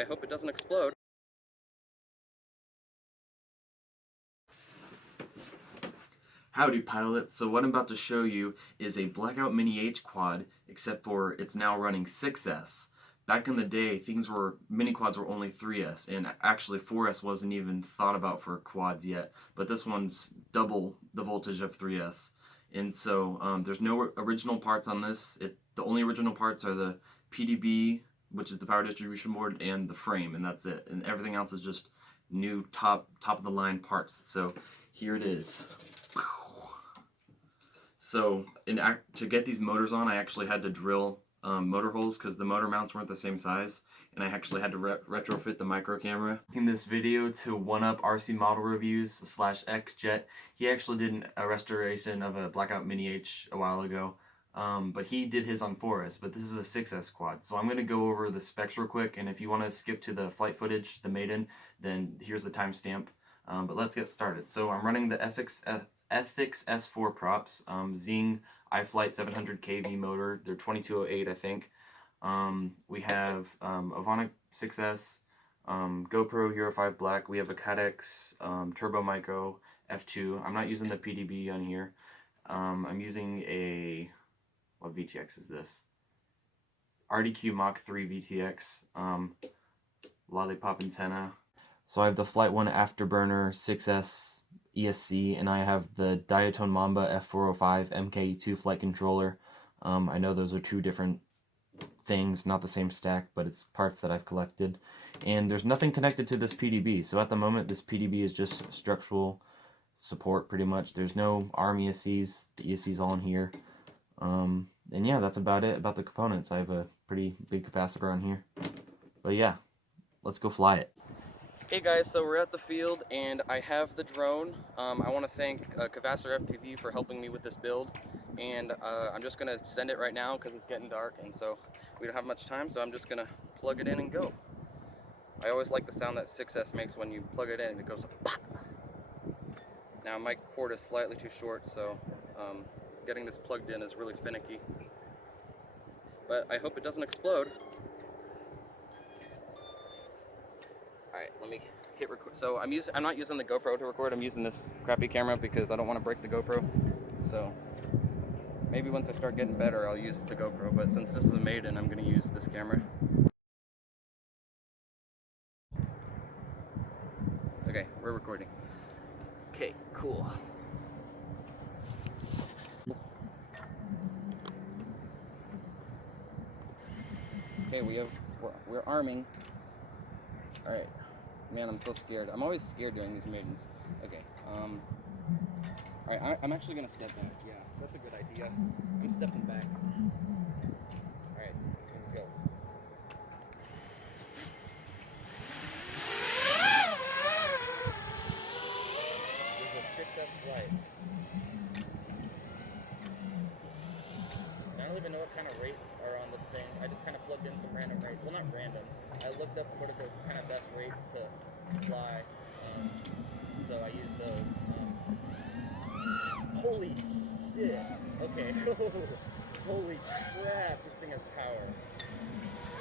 I hope it doesn't explode. Howdy pilots, so what I'm about to show you is a Blackout Mini H quad, except for it's now running 6S. Back in the day, mini quads were only 3S, and actually 4S wasn't even thought about for quads yet, but this one's double the voltage of 3S. And so there's no original parts on this. The only original parts are the PDB, which is the power distribution board, and the frame, and that's it. And everything else is just new top of the line parts. So here it is. So to get these motors on, I actually had to drill motor holes because the motor mounts weren't the same size, and I actually had to retrofit the micro camera. In this video to one-up RC Model Reviews / XJet, he actually did a restoration of a Blackout Mini H a while ago, but he did his on 4S, but this is a 6S quad. So I'm going to go over the specs real quick, and if you want to skip to the flight footage, the maiden, then here's the timestamp. But let's get started. So I'm running the Ethics S4 props, Zing iFlight 700 kV motor. They're 2208, I think. We have Avonic 6S, GoPro Hero 5 Black. We have a Cadex Turbo Micro F2. I'm not using the PDB on here. I'm using what VTX is this? RDQ Mach 3 VTX, Lollipop antenna. So I have the Flight 1 Afterburner 6S ESC, and I have the Diatone Mamba F405 MK2 flight controller. I know those are two different things, not the same stack, but it's parts that I've collected. And there's nothing connected to this PDB, so at the moment this PDB is just structural support pretty much. There's no ARM ESCs, the ESC's all in here. And yeah, that's about it about the components. I have a pretty big capacitor on here. But yeah, let's go fly it. Hey guys, so we're at the field and I have the drone. I want to thank Cavaster FPV for helping me with this build, and I'm just going to send it right now because it's getting dark and so we don't have much time, so I'm just going to plug it in and go. I always like the sound that 6S makes when you plug it in. It goes pop. Now my cord is slightly too short, so getting this plugged in is really finicky. But I hope it doesn't explode. Alright, let me hit record. So I'm not using the GoPro to record, I'm using this crappy camera because I don't want to break the GoPro. So maybe once I start getting better I'll use the GoPro, but since this is a maiden, I'm going to use this camera. Okay, we're recording. Okay, cool. Okay, we're arming. Alright. Man, I'm so scared. I'm always scared during these maidens. Okay, alright, I'm actually gonna step back. Yeah, that's a good idea. I'm stepping back. Alright, here we go. This is a 6S flight. I don't even know what kind of rates are on this thing. I just kind of plugged in some random rates. Well, not random. I looked up what are the kind of best rates to fly, so I used those. Holy shit! Okay. Holy crap! This thing has power.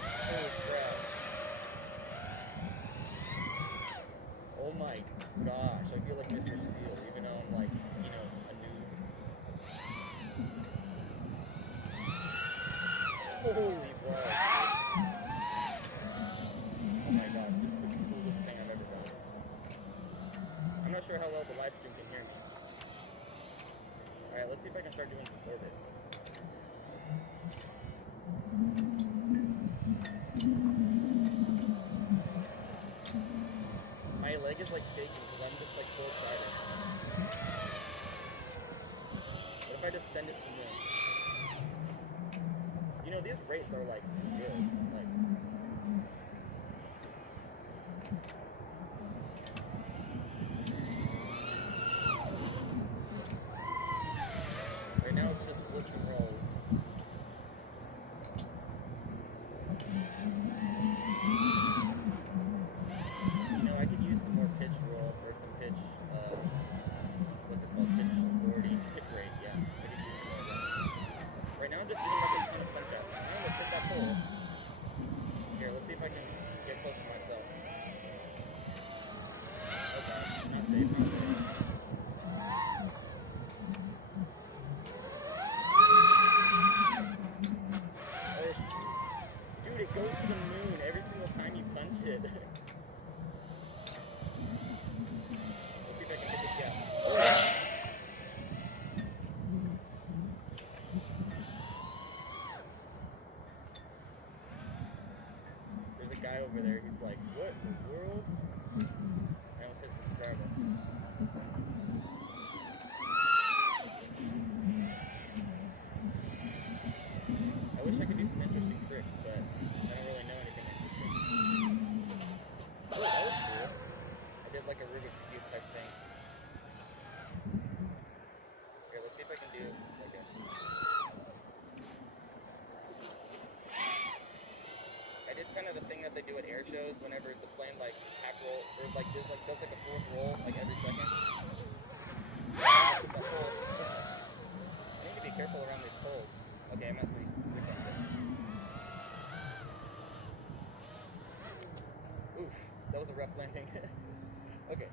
Holy crap! Oh my gosh! I feel like Mr. Steel, even though I'm like, you know, a noob. Holy bro! Oh my gosh, this is the coolest thing I've ever done. I'm not sure how well the live stream can hear me. Alright, let's see if I can start doing some orbits. My leg is like shaking because I'm just like so excited. What if I just send it to the moon? You know, these rates are like good. Like, right now it's just flips and rolls. You know, I could use some more pitch roll or some pitch, what's it called? Pitch authority? Pitch rate, yeah. I could use some more of that. Right now I'm just doing like a ton of punch outs. I'm gonna put that pole. guy over there, he's like, what in the world? I almost hit subscriber. I wish I could do some interesting tricks, but I don't really know anything interesting. Oh, that was cool. I did like a Rubik's Cube type thing. Here, let's see if I can do like a... I did kind of the thing that they do at air shows whenever the plane like half roll, or like does like a fourth roll like every second. I need to be careful around these poles. Okay, I'm at 3. Oof, that was a rough landing. Okay.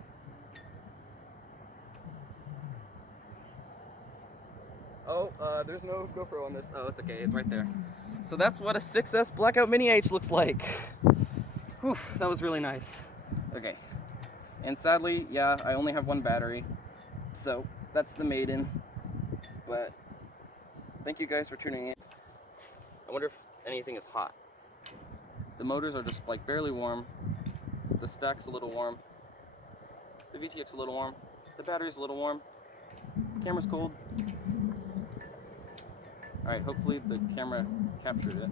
Oh, there's no GoPro on this. Oh, it's okay. It's right there. So that's what a 6S Blackout Mini H looks like. Whew, that was really nice. Okay. And sadly, yeah, I only have one battery. So that's the Maiden. But thank you guys for tuning in. I wonder if anything is hot. The motors are just like barely warm. The stack's a little warm. The VTX a little warm. The battery's a little warm. Camera's cold. Alright, hopefully the camera captured it.